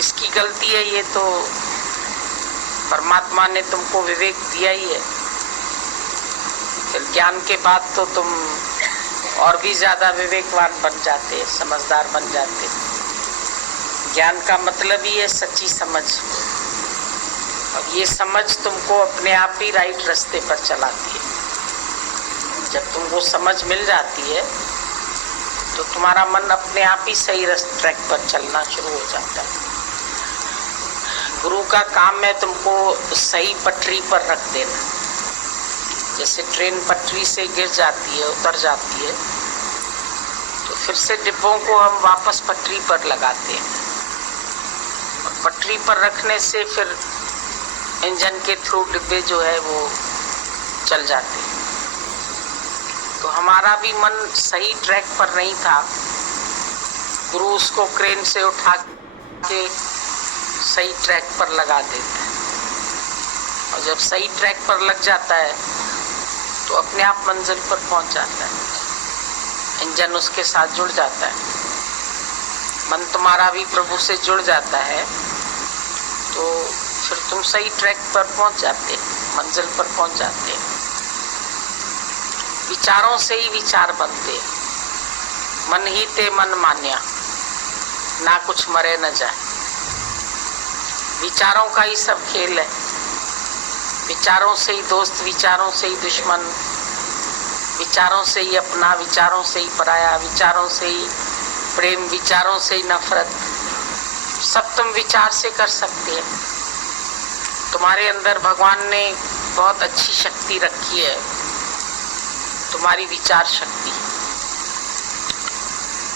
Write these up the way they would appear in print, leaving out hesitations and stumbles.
किसकी गलती है ये तो परमात्मा ने तुमको विवेक दिया ही है। फिर ज्ञान के बाद तो तुम और भी ज्यादा विवेकवान बन जाते, समझदार बन जाते। ज्ञान का मतलब ही है सच्ची समझ, और ये समझ तुमको अपने आप ही राइट रास्ते पर चलाती है। जब तुमको समझ मिल जाती है तो तुम्हारा मन अपने आप ही सही ट्रैक पर चलना शुरू हो जाता है। गुरु का काम है तुमको सही पटरी पर रख देना। जैसे ट्रेन पटरी से गिर जाती है, उतर जाती है, तो फिर से डिब्बों को हम वापस पटरी पर लगाते हैं, और पटरी पर रखने से फिर इंजन के थ्रू डिब्बे जो है वो चल जाते हैं। तो हमारा भी मन सही ट्रैक पर नहीं था, गुरु उसको क्रेन से उठा के सही ट्रैक पर लगा देता है, और जब सही ट्रैक पर लग जाता है तो अपने आप मंजिल पर पहुंच जाता है। इंजन उसके साथ जुड़ जाता है, मन तुम्हारा भी प्रभु से जुड़ जाता है, तो फिर तुम सही ट्रैक पर पहुंच जाते, मंजिल पर पहुंच जाते। विचारों से ही विचार बनते, मन ही ते मन मान्या, ना कुछ मरे न जाए। विचारों का ही सब खेल है, विचारों से ही दोस्त, विचारों से ही दुश्मन, विचारों से ही अपना, विचारों से ही पराया, विचारों से ही प्रेम, विचारों से ही नफरत, सब तुम विचार से कर सकते हैं। तुम्हारे अंदर भगवान ने बहुत अच्छी शक्ति रखी है, तुम्हारी विचार शक्ति,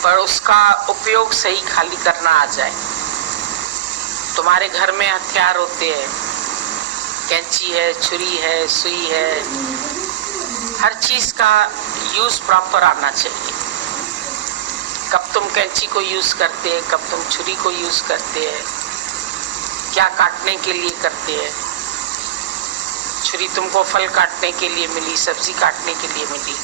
पर उसका उपयोग सही खाली करना आ जाए। तुम्हारे घर में हथियार होते हैं, कैंची है, छुरी है, सुई है, हर चीज का यूज प्रॉपर आना चाहिए। कब तुम कैंची को यूज करते हैं, कब तुम छुरी को यूज करते हैं, क्या काटने के लिए करते हैं। छुरी तुमको फल काटने के लिए मिली, सब्जी काटने के लिए मिली,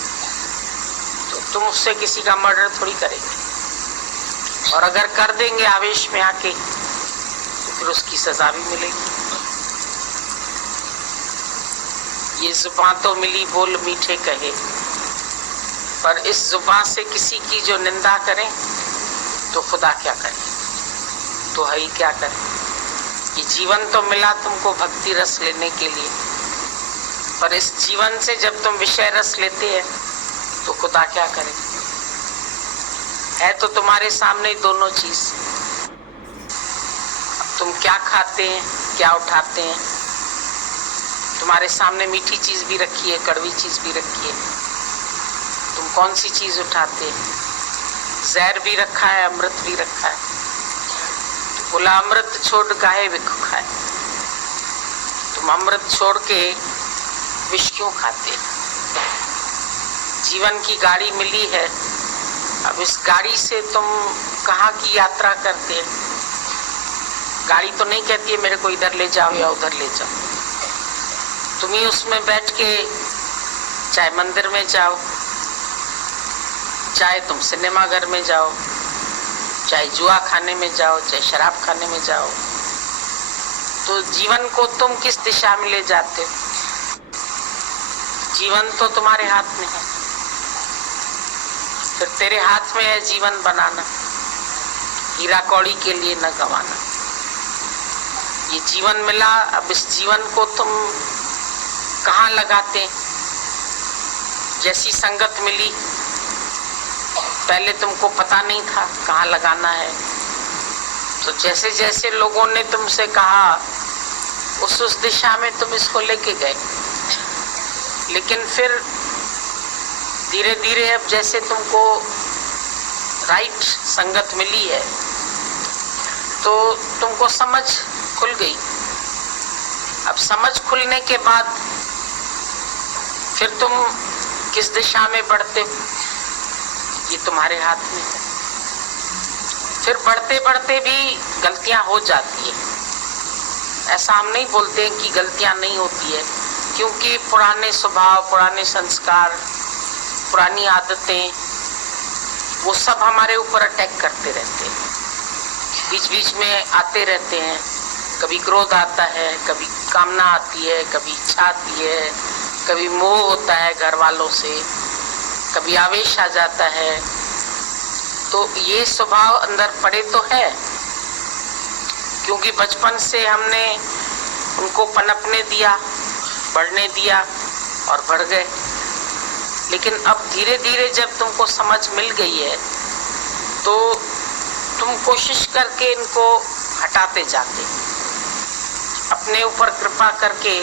तो तुम उससे किसी का मर्डर थोड़ी करेंगे, और अगर कर देंगे आवेश में आके तो फिर उसकी सजा भी मिलेगी। ये जुबान तो मिली बोल मीठे कहे, पर इस जुबान से किसी की जो निंदा करें तो खुदा क्या करे, तो है ही क्या करे। ये जीवन तो मिला तुमको भक्ति रस लेने के लिए, पर इस जीवन से जब तुम विषय रस लेते हैं तो खुदा क्या करे। है तो तुम्हारे सामने दोनों चीज, अब तुम क्या खाते हैं, क्या उठाते हैं। तुम्हारे सामने मीठी चीज भी रखी है, कड़वी चीज भी रखी है, तुम कौन सी चीज उठाते हैं। जहर भी रखा है, अमृत भी रखा है, बोला अमृत छोड़ काहे विष खाए। तुम अमृत छोड़ के विष क्यों खाते। जीवन की गाड़ी मिली है, अब इस गाड़ी से तुम कहाँ की यात्रा करते हैं। गाड़ी तो नहीं कहती है मेरे को इधर ले जाओ या उधर ले जाओ, तुम ही उसमें बैठ के चाहे मंदिर में जाओ, चाहे तुम सिनेमा घर में जाओ, चाहे जुआ खाने में जाओ, चाहे शराब खाने में जाओ, तो जीवन को तुम किस दिशा में ले जाते हो। जीवन तो तुम्हारे हाथ में है, फिर तेरे हाथ में है जीवन बनाना, हीरा कौड़ी के लिए न गवाना। ये जीवन मिला, अब इस जीवन को तुम कहाँ लगाते। जैसी संगत मिली, पहले तुमको पता नहीं था कहाँ लगाना है, तो जैसे जैसे लोगों ने तुमसे कहा उस दिशा में तुम इसको लेके गए। लेकिन फिर धीरे धीरे अब जैसे तुमको राइट संगत मिली है तो तुमको समझ खुल गई। अब समझ खुलने के बाद फिर तुम किस दिशा में बढ़ते हो ये तुम्हारे हाथ में है। फिर बढ़ते बढ़ते भी गलतियां हो जाती है। ऐसा हम नहीं बोलते हैं कि गलतियां नहीं होती है, क्योंकि पुराने स्वभाव, पुराने संस्कार, पुरानी आदतें वो सब हमारे ऊपर अटैक करते रहते हैं। बीच बीच में आते रहते हैं। कभी क्रोध आता है, कभी कामना आती है, कभी इच्छा आती है, कभी मोह होता है घर वालों से, कभी आवेश आ जाता है। तो ये स्वभाव अंदर पड़े तो है, क्योंकि बचपन से हमने उनको पनपने दिया, बढ़ने दिया और बढ़ गए। लेकिन अब धीरे धीरे जब तुमको समझ मिल गई है तो तुम कोशिश करके इनको हटाते जाते, अपने ऊपर कृपा करके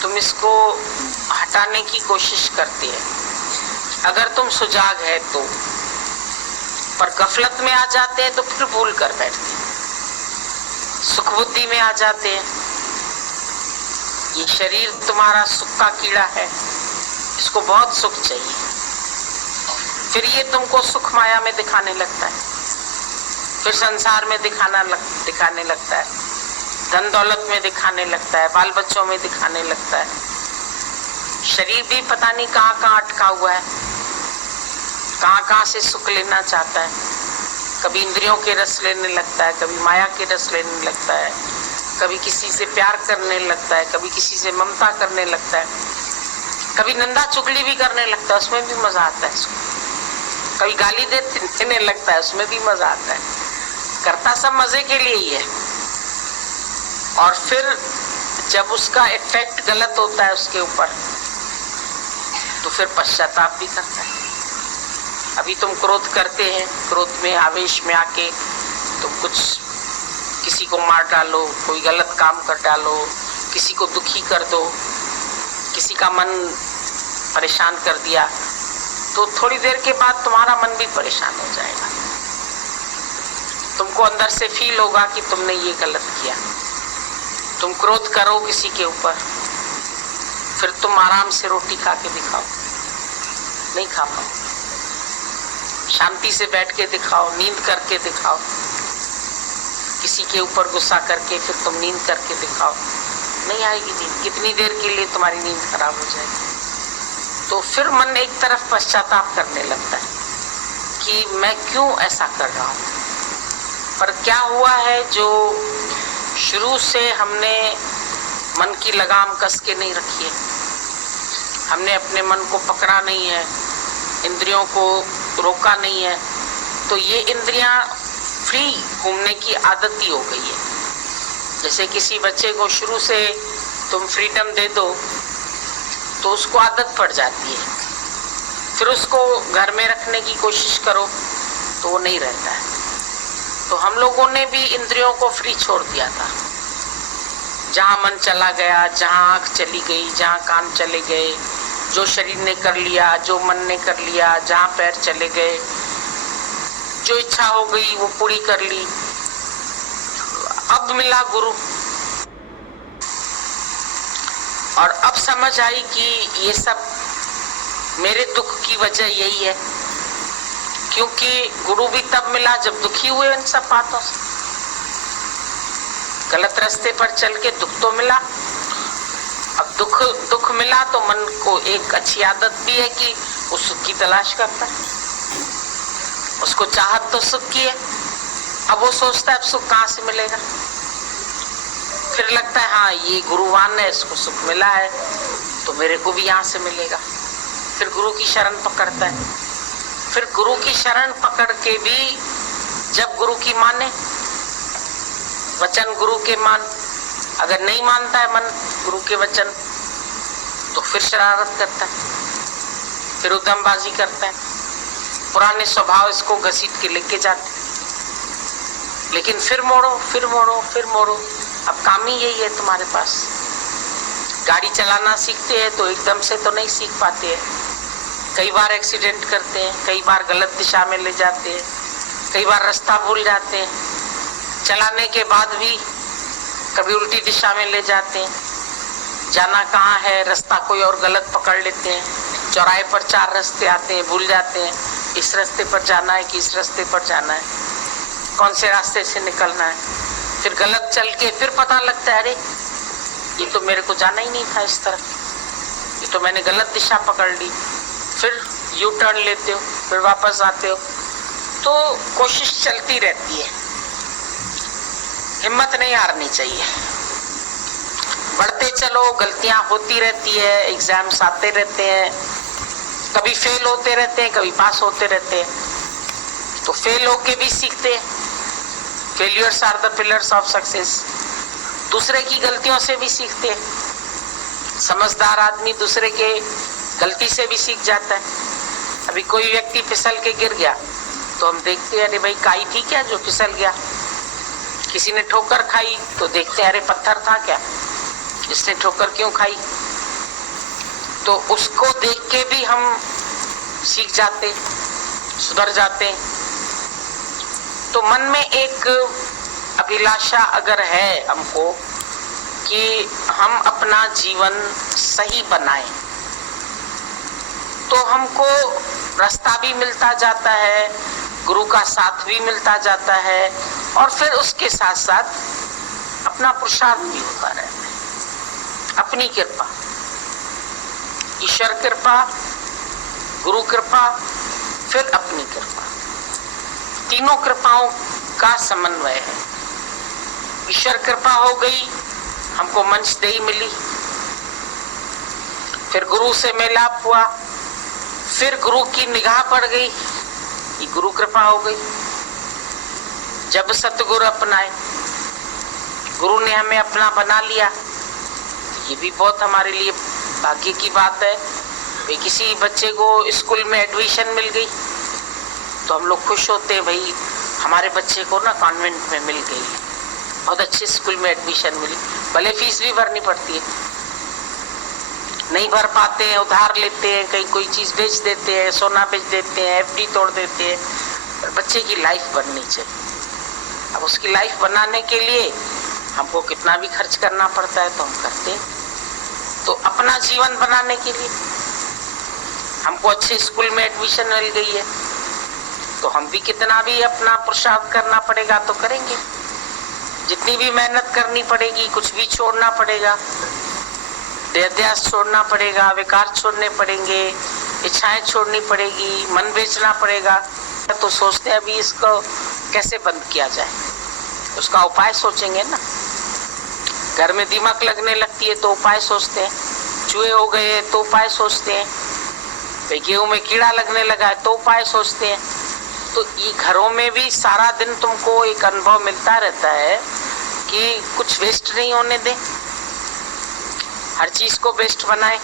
तुम इसको हटाने की कोशिश करते हैं, अगर तुम सुजाग है तो। पर गफलत में आ जाते हैं तो फिर भूल कर बैठते हैं, सुख बुद्धि में आ जाते हैं। ये शरीर तुम्हारा सुख का कीड़ा है, इसको बहुत सुख चाहिए, फिर ये तुमको सुख माया में दिखाने लगता है, फिर संसार में दिखाने लगता है, धन दौलत में दिखाने लगता है, बाल बच्चों में दिखाने लगता है। शरीर भी पता नहीं कहाँ कहाँ अटका हुआ है, कहाँ कहाँ से सुख लेना चाहता है। कभी इंद्रियों के रस लेने लगता है, कभी माया के रस लेने लगता है, कभी किसी से प्यार करने लगता है, कभी किसी से ममता करने लगता है, कभी निंदा चुगली भी करने लगता है, उसमें भी मजा आता है इसको। कभी गाली देने लगता है, उसमें भी मजा आता है। करता सब मजे के लिए ही है। और फिर जब उसका इफेक्ट गलत होता है उसके ऊपर तो फिर पश्चाताप भी करता है। अभी तुम क्रोध करते हैं, क्रोध में आवेश में आके तुम कुछ किसी को मार डालो, कोई गलत काम कर डालो, किसी को दुखी कर दो, किसी का मन परेशान कर दिया, तो थोड़ी देर के बाद तुम्हारा मन भी परेशान हो जाएगा। तुमको अंदर से फील होगा कि तुमने ये गलत किया। तुम क्रोध करो किसी के ऊपर, फिर तुम आराम से रोटी खा के दिखाओ, नहीं खा पाओ। शांति से बैठ के दिखाओ, नींद करके दिखाओ। किसी के ऊपर गुस्सा करके फिर तुम नींद करके दिखाओ, नहीं आएगी नींद। कितनी देर के लिए तुम्हारी नींद खराब हो जाएगी। तो फिर मन एक तरफ पश्चाताप करने लगता है कि मैं क्यों ऐसा कर रहा हूँ। पर क्या हुआ है, जो शुरू से हमने मन की लगाम कस के नहीं रखी है, हमने अपने मन को पकड़ा नहीं है, इंद्रियों को रोका नहीं है, तो ये इंद्रियां फ्री घूमने की आदत ही हो गई है। जैसे किसी बच्चे को शुरू से तुम फ्रीडम दे दो तो उसको आदत पड़ जाती है, फिर उसको घर में रखने की कोशिश करो तो वो नहीं रहता है। तो हम लोगों ने भी इंद्रियों को फ्री छोड़ दिया था। जहाँ मन चला गया, जहाँ आँख चली गई, जहाँ कान चले गए, जो शरीर ने कर लिया, जो मन ने कर लिया, जहाँ पैर चले गए, जो इच्छा हो गई वो पूरी कर ली। अब मिला गुरु और अब समझ आई कि ये सब मेरे दुख की वजह यही है, क्योंकि गुरु भी तब मिला जब दुखी हुए इन सब बातों से। गलत रास्ते पर चल के दुख तो मिला। अब दुख मिला तो मन को एक अच्छी आदत भी है कि वो सुख की तलाश करता है। उसको चाहत तो सुख की है, अब वो सोचता है अब सुख कहाँ से मिलेगा। फिर लगता है हाँ ये गुरुवान है, इसको सुख मिला है तो मेरे को भी यहाँ से मिलेगा। फिर गुरु की शरण पकड़ता है। फिर गुरु की शरण पकड़ के भी जब गुरु की माने, वचन गुरु के मान, अगर नहीं मानता है मन गुरु के वचन तो फिर शरारत करता है, फिर उद्यमबाजी करता है, पुराने स्वभाव इसको घसीट के लेके जाते। लेकिन फिर मोड़ो, फिर मोड़ो, फिर मोड़ो। अब काम ही यही है तुम्हारे पास। गाड़ी चलाना सीखते हैं तो एकदम से तो नहीं सीख पाते हैं, कई बार एक्सीडेंट करते हैं, कई बार गलत दिशा में ले जाते हैं, कई बार रास्ता भूल जाते हैं, चलाने के बाद भी कभी उल्टी दिशा में ले जाते हैं, जाना कहाँ है रास्ता कोई और गलत पकड़ लेते हैं, चौराहे पर 4 रास्ते आते हैं, भूल जाते हैं इस रास्ते पर जाना है कि इस रास्ते पर जाना है, कौन से रास्ते से निकलना है। फिर गलत चल के फिर पता लगता है अरे ये तो मेरे को जाना ही नहीं था इस तरफ, ये तो मैंने गलत दिशा पकड़ ली। फिर यू टर्न लेते हो, फिर वापस आते हो। तो कोशिश चलती रहती है हिम्मत नहीं हारनी चाहिए, बढ़ते चलो, गलतियां होती रहती है, एग्जाम्स आते रहते हैं, कभी फेल होते रहते हैं, कभी पास होते रहते हैं, तो फेल होके भी सीखते हैं। Failures are the pillars of success. दूसरे की गलतियों से भी सीखते हैं। समझदार आदमी दूसरे के गलती से भी सीख जाता है। अभी कोई व्यक्ति फिसल के गिर गया तो हम देखते हैं अरे भाई काई थी क्या जो फिसल गया। किसी ने ठोकर खाई तो देखते हैं अरे पत्थर था क्या, इसने ठोकर क्यों खाई। तो उसको देख के भी हम सीख जाते, सुधर जाते। तो मन में एक अभिलाषा अगर है हमको कि हम अपना जीवन सही बनाएं, तो हमको रास्ता भी मिलता जाता है, गुरु का साथ भी मिलता जाता है, और फिर उसके साथ साथ अपना पुरुषार्थ भी होता रहता है। अपनी कृपा, ईश्वर कृपा, गुरु कृपा, फिर अपनी कृपा, तीनों कृपाओं का समन्वय है। ईश्वर कृपा हो गई, हमको मंचदेही मिली, फिर गुरु से मेलाप हुआ, फिर गुरु की निगाह पड़ गई, ये गुरु कृपा हो गई। जब सतगुरु अपनाए, गुरु ने हमें अपना बना लिया, ये भी बहुत हमारे लिए भाग्य की बात है। भाई किसी बच्चे को स्कूल में एडमिशन मिल गई तो हम लोग खुश होते हैं, भाई हमारे बच्चे को ना कॉन्वेंट में मिल गई, बहुत अच्छे स्कूल में एडमिशन मिली, भले फीस भी भरनी पड़ती है, नहीं भर पाते हैं, उधार लेते हैं, कहीं कोई चीज बेच देते हैं, सोना बेच देते हैं, एफडी तोड़ देते हैं, पर बच्चे की लाइफ बननी चाहिए। अब उसकी लाइफ बनाने के लिए हमको कितना भी खर्च करना पड़ता है तो हम करते हैं। तो अपना जीवन बनाने के लिए हमको अच्छे स्कूल में एडमिशन मिल गई है तो हम भी कितना भी अपना पुरुषार्थ करना पड़ेगा तो करेंगे, जितनी भी मेहनत करनी पड़ेगी, कुछ भी छोड़ना पड़ेगा, देहाध्यास छोड़ना पड़ेगा, विकार छोड़ने पड़ेंगे, इच्छाएं छोड़नी पड़ेगी, मन बेचना पड़ेगा। तो सोचते हैं अभी इसको कैसे बंद किया जाए, उसका उपाय सोचेंगे ना। घर में दीमक लगने लगती है तो उपाय सोचते हैं, चूहे हो गए तो उपाय सोचते हैं, गेहूं में कीड़ा लगने लगा है तो उपाय सोचते हैं। तो ये घरों में भी सारा दिन तुमको एक अनुभव मिलता रहता है कि कुछ वेस्ट नहीं होने दें, हर चीज को बेस्ट बनाए।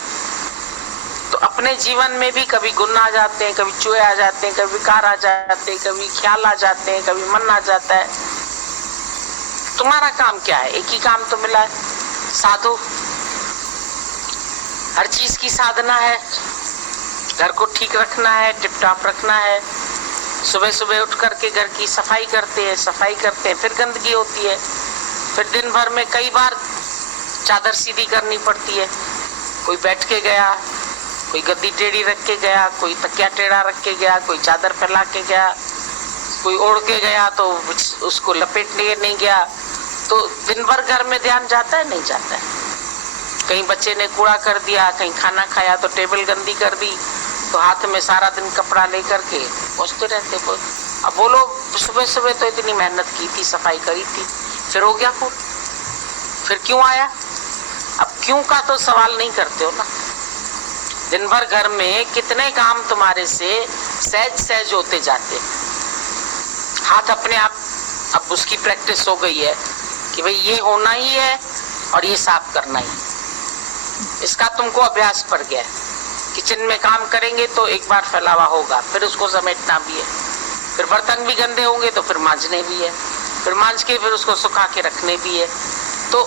तो अपने जीवन में भी कभी गुण आ जाते हैं, कभी चूहे आ जाते हैं, कभी विकार आ जाते हैं, कभी ख्याल आ जाते हैं, कभी मन आ जाता है। तुम्हारा काम क्या है? एक ही काम तो मिला है, साधु। हर चीज की साधना है, घर को ठीक रखना है, टिप टॉप रखना है। सुबह सुबह उठ करके घर की सफाई करते हैं, फिर गंदगी होती है, फिर दिन भर में कई बार चादर सीधी करनी पड़ती है। कोई बैठ के गया, कोई गद्दी टेढ़ी रख के गया, कोई तकिया टेढ़ा रख के गया, कोई चादर फैला के गया, कोई ओढ़ के गया तो उसको लपेटने नहीं गया। तो दिन भर घर में ध्यान जाता है, नहीं जाता है। कहीं बच्चे ने कूड़ा कर दिया, कहीं खाना खाया तो टेबल गंदी कर दी, तो हाथ में सारा दिन कपड़ा लेकर के पहुँचते रहते। अब बोलो सुबह सुबह तो इतनी मेहनत की थी, सफाई करी थी, फिर हो गया कूड़, फिर क्यों आया? अब क्यों का तो सवाल नहीं करते हो ना। दिन भर घर में कितने काम तुम्हारे से सहज सहज होते जाते, हाथ अपने आप। अब उसकी प्रैक्टिस हो गई है कि भाई ये होना ही है और ये साफ करना ही, इसका तुमको अभ्यास पड़ गया है। किचन में काम करेंगे तो एक बार फैलावा होगा, फिर उसको समेटना भी है, फिर बर्तन भी गंदे होंगे तो फिर मांजने भी है, फिर मांज के फिर उसको सुखा के रखने भी है। तो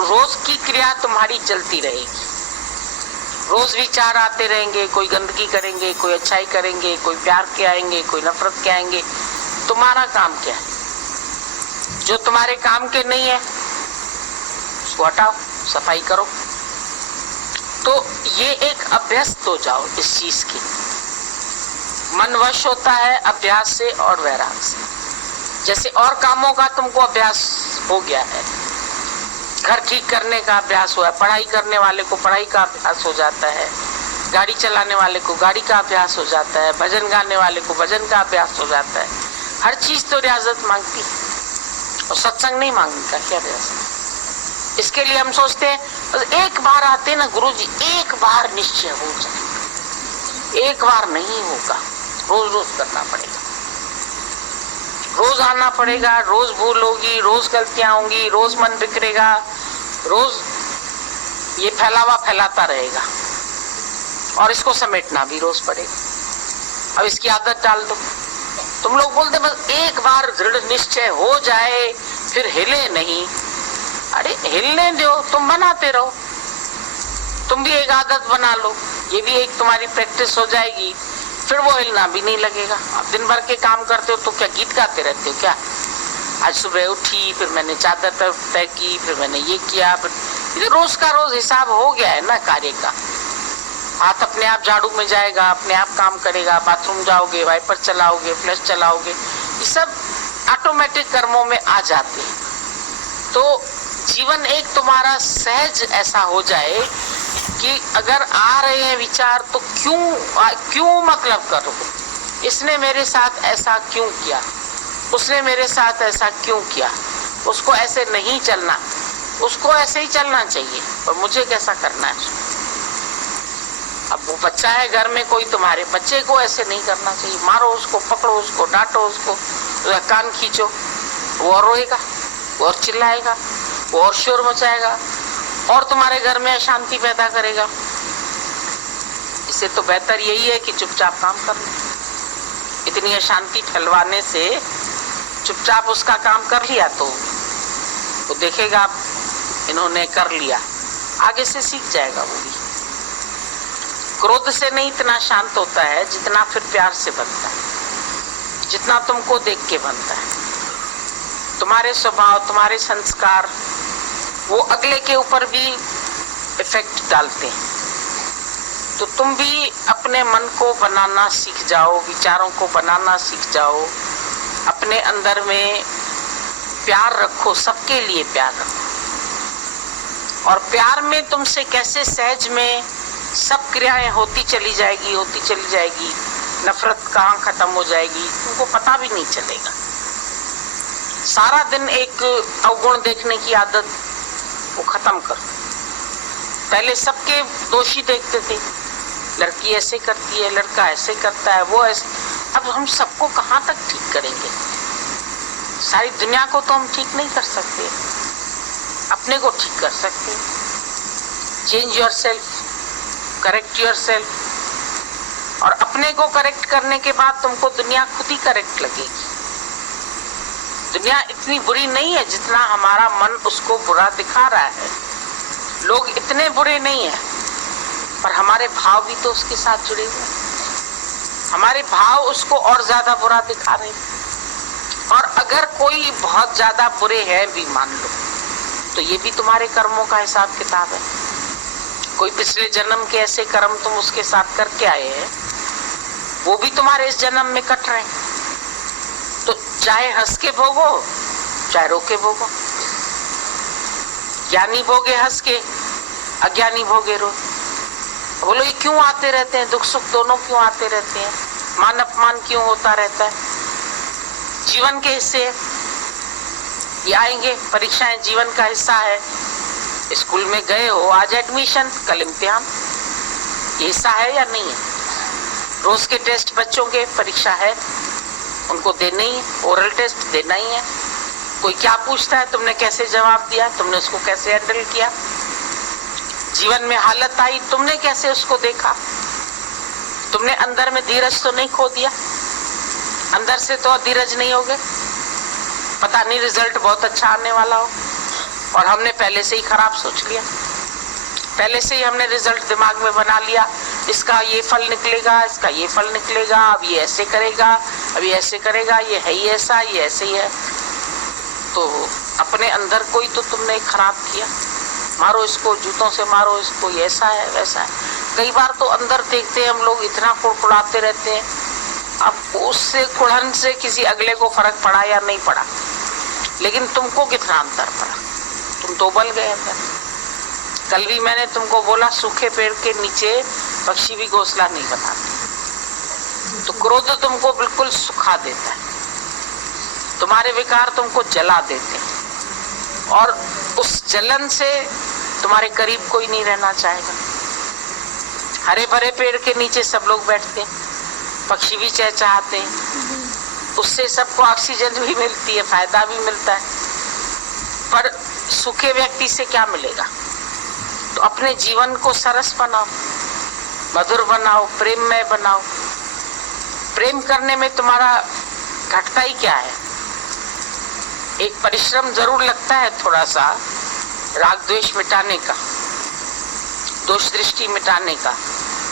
रोज की क्रिया तुम्हारी चलती रहेगी, रोज विचार आते रहेंगे, कोई गंदगी करेंगे, कोई अच्छाई करेंगे, कोई प्यार के आएंगे, कोई नफरत के आएंगे। तुम्हारा काम क्या है? जो तुम्हारे काम के नहीं है उसको हटाओ, सफाई करो। तो ये एक अभ्यस्त हो जाओ इस चीज की। मन वश होता है अभ्यास से और वैराग से। जैसे और कामों का तुमको अभ्यास हो गया है, घर ठीक करने का अभ्यास हुआ है, पढ़ाई करने वाले को पढ़ाई का अभ्यास हो जाता है, गाड़ी चलाने वाले को गाड़ी का अभ्यास हो जाता है, भजन गाने वाले को भजन का अभ्यास हो जाता है। हर चीज तो रियाजत मांगती है। और सत्संग नहीं मांगने का क्या व्यवस्था। इसके लिए हम सोचते हैं बस एक बार आते ना गुरुजी, एक बार निश्चय हो जाए। एक बार नहीं होगा, रोज रोज करना पड़ेगा, रोज आना पड़ेगा, रोज भूल होगी, रोज गलतियां होंगी, रोज मन बिगड़ेगा, रोज ये फैलावा फैलाता रहेगा और इसको समेटना भी रोज पड़ेगा। अब इसकी आदत डाल दो। तुम लोग बोलते बस एक बार दृढ़ निश्चय हो जाए फिर हिले नहीं। अरे हिलने दो, तुम बनाते रहो, तुम भी एक आदत बना लो, ये भी एक तुम्हारी प्रैक्टिस हो जाएगी, फिर वो हिलना भी नहीं लगेगा। आप दिन भर के काम करते हो तो क्या गीत गाते रहते हो क्या? आज सुबह उठी, फिर मैंने चादर तय की, फिर मैंने ये किया, फिर रोज का रोज हिसाब हो गया है ना कार्य का। हाथ अपने आप झाड़ू में जाएगा, अपने आप काम करेगा, बाथरूम जाओगे, वाइपर चलाओगे, फ्लश चलाओगे, ये सब ऑटोमेटिक कर्मों में आ जाते हैं। तो जीवन एक तुम्हारा सहज ऐसा हो जाए कि अगर आ रहे हैं विचार तो क्यों मतलब करो, इसने मेरे साथ ऐसा क्यों किया, उसने मेरे साथ ऐसा क्यों किया, उसको ऐसे नहीं चलना, उसको ऐसे ही चलना चाहिए और मुझे कैसा करना है। अब वो बच्चा है घर में कोई, तुम्हारे बच्चे को ऐसे नहीं करना चाहिए। मारो उसको, पकड़ो उसको, डांटो उसको, कान खींचो, वो और रोएगा, वो और चिल्लाएगा, वो और शोर मचाएगा और तुम्हारे घर में अशांति पैदा करेगा। इससे तो बेहतर यही है कि चुपचाप काम कर लो। इतनी अशांति फैलवाने से चुपचाप उसका काम कर लिया तो वो देखेगा इन्होंने कर लिया, आगे से सीख जाएगा वो भी। क्रोध से नहीं इतना शांत होता है जितना फिर प्यार से बनता है, जितना तुमको देख के बनता है। तुम्हारे स्वभाव, तुम्हारे संस्कार वो अगले के ऊपर भी इफेक्ट डालते हैं। तो तुम भी अपने मन को बनाना सीख जाओ, विचारों को बनाना सीख जाओ, अपने अंदर में प्यार रखो, सबके लिए प्यार रखो। और प्यार में तुमसे कैसे सहज में सब क्रियाएं होती चली जाएगी, नफरत कहाँ खत्म हो जाएगी तुमको पता भी नहीं चलेगा। सारा दिन एक अवगुण देखने की आदत वो खत्म करो। पहले सबके दोषी देखते थे, लड़की ऐसे करती है, लड़का ऐसे करता है, वो ऐसे। अब हम सबको कहाँ तक ठीक करेंगे? सारी दुनिया को तो हम ठीक नहीं कर सकते, अपने को ठीक कर सकते। Change yourself, correct yourself. और अपने को करेक्ट करने के बाद तुमको दुनिया खुद ही करेक्ट लगेगी। दुनिया इतनी बुरी नहीं है जितना हमारा मन उसको बुरा दिखा रहा है। लोग इतने बुरे नहीं है, पर हमारे भाव भी तो उसके साथ जुड़े हुए हैं। हमारे भाव उसको और ज्यादा बुरा दिखा रहे हैं। और अगर कोई बहुत ज्यादा बुरे हैं भी मान लो, तो ये भी तुम्हारे कर्मों का हिसाब किताब है। कोई पिछले जन्म के ऐसे कर्म तुम उसके साथ करके आए हैं, वो भी तुम्हारे इस जन्म में कट रहे हैं। तो चाहे हंस के भोगो, चाहे रो के भोगो। ज्ञानी भोगे हंस के, अज्ञानी भोगे रो। बोलो ये क्यों आते रहते हैं, दुख सुख दोनों क्यों आते रहते हैं, मान अपमान क्यों होता रहता है? जीवन के हिस्से ये आएंगे, परीक्षाएं जीवन का हिस्सा है। स्कूल में गए हो, आज एडमिशन, कल इम्तिहान, ये हिस्सा है या नहीं है? रोज के टेस्ट बच्चों के परीक्षा है, उनको देना ही है, ओरल टेस्ट देना ही है। कोई क्या पूछता है, तुमने कैसे जवाब दिया, तुमने उसको कैसे हैंडल किया। जीवन में हालत आई, तुमने कैसे उसको देखा, तुमने अंदर में धीरज तो नहीं खो दिया, अंदर से तो धीरज नहीं हो गए। पता नहीं रिजल्ट बहुत अच्छा आने वाला हो और हमने पहले से ही खराब सोच लिया, पहले से ही हमने रिजल्ट दिमाग में बना लिया, इसका ये फल निकलेगा, इसका ये फल निकलेगा, अब ये ऐसे करेगा, अब ये ऐसे करेगा, ये है ही ऐसा, ये ऐसे ही है। तो अपने अंदर कोई तो तुमने खराब किया, मारो इसको, जूतों से मारो इसको, ये ऐसा है वैसा है। कई बार तो अंदर देखते हैं हम लोग इतना कुड़कुड़ाते रहते हैं, अब उससे कुड़न से किसी अगले को फर्क पड़ा या नहीं पड़ा, लेकिन तुमको कितना अंतर पड़ा, तुम तो उबल गए अंदर। कल भी मैंने तुमको बोला सूखे पेड़ के नीचे पक्षी भी घोंसला नहीं बनाते। तो क्रोध तुमको बिल्कुल सुखा देता है, तुम्हारे विकार तुमको जला देते हैं और उस जलन से तुम्हारे करीब कोई नहीं रहना चाहेगा। हरे भरे पेड़ के नीचे सब लोग बैठते हैं, पक्षी भी चहचहाते हैं, उससे सबको ऑक्सीजन भी मिलती है, फायदा भी मिलता है। पर सूखे व्यक्ति से क्या मिलेगा? तो अपने जीवन को सरस बनाओ, मधुर बनाओ, प्रेममय बनाओ। प्रेम करने में तुम्हारा घटता ही क्या है? एक परिश्रम जरूर लगता है थोड़ा सा, राग द्वेष मिटाने का, दोष दृष्टि मिटाने का।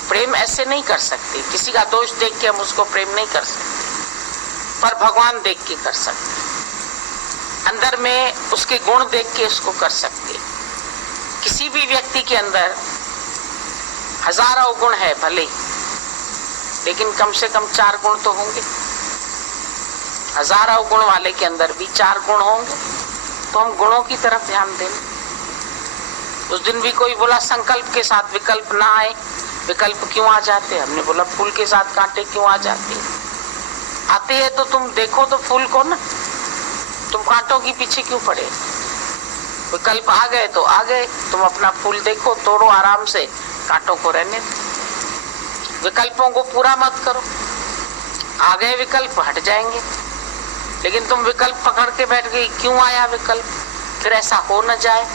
प्रेम ऐसे नहीं कर सकते, किसी का दोष देख के हम उसको प्रेम नहीं कर सकते, पर भगवान देख के कर सकते, अंदर में उसके गुण देख के उसको कर सकते। किसी भी व्यक्ति के अंदर हजारों गुण है भले, लेकिन कम से कम 4 गुण तो होंगे। हजारों गुण वाले के अंदर भी 4 गुण होंगे, तो हम गुणों की तरफ ध्यान दें। उस दिन भी कोई बोला संकल्प के साथ विकल्प ना आए, विकल्प क्यों आ जाते? हमने बोला फूल के साथ कांटे क्यों आ जाते हैं? आते हैं तो तुम देखो तो फूल को ना, तुम कांटों के पीछे क्यों पड़े? विकल्प आ गए तो आ गए, तुम अपना फूल देखो, तोड़ो आराम से, कांटों को रहने दो। विकल्पों को पूरा मत करो, आ गए विकल्प हट जाएंगे। लेकिन तुम विकल्प पकड़ के बैठ गई, क्यों आया विकल्प? फिर ऐसा हो न जाए,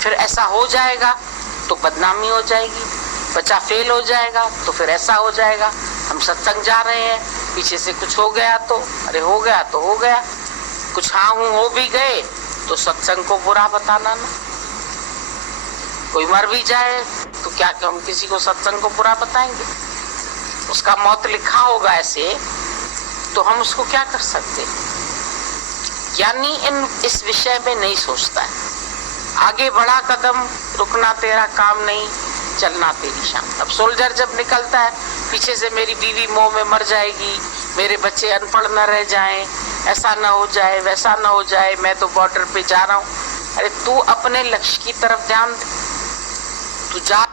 फिर ऐसा हो जाएगा तो बदनामी हो जाएगी, बच्चा फेल हो जाएगा तो फिर ऐसा हो जाएगा। हम सत्संग जा रहे हैं, पीछे से कुछ हो गया तो अरे हो गया तो हो गया, कुछ हाँ हूँ हो भी गए तो सत्संग को बुरा बताना ना। कोई मर भी जाए तो क्या हम किसी को सत्संग को बुरा बताएंगे? उसका मौत लिखा होगा ऐसे, तो हम उसको क्या कर सकते? यानी इस विषय में नहीं सोचता है। आगे बढ़ा कदम, रुकना तेरा काम नहीं, चलना तेरी शान। अब सोल्जर जब निकलता है, पीछे से मेरी बीवी मोह में मर जाएगी, मेरे बच्चे अनपढ़ न रह जाएं, ऐसा न हो जाए, वैसा न हो जाए, मैं तो बॉर्डर पे जा रहा हूँ। अरे तू अपने लक्ष्य की तरफ ध्यान दे, तू जा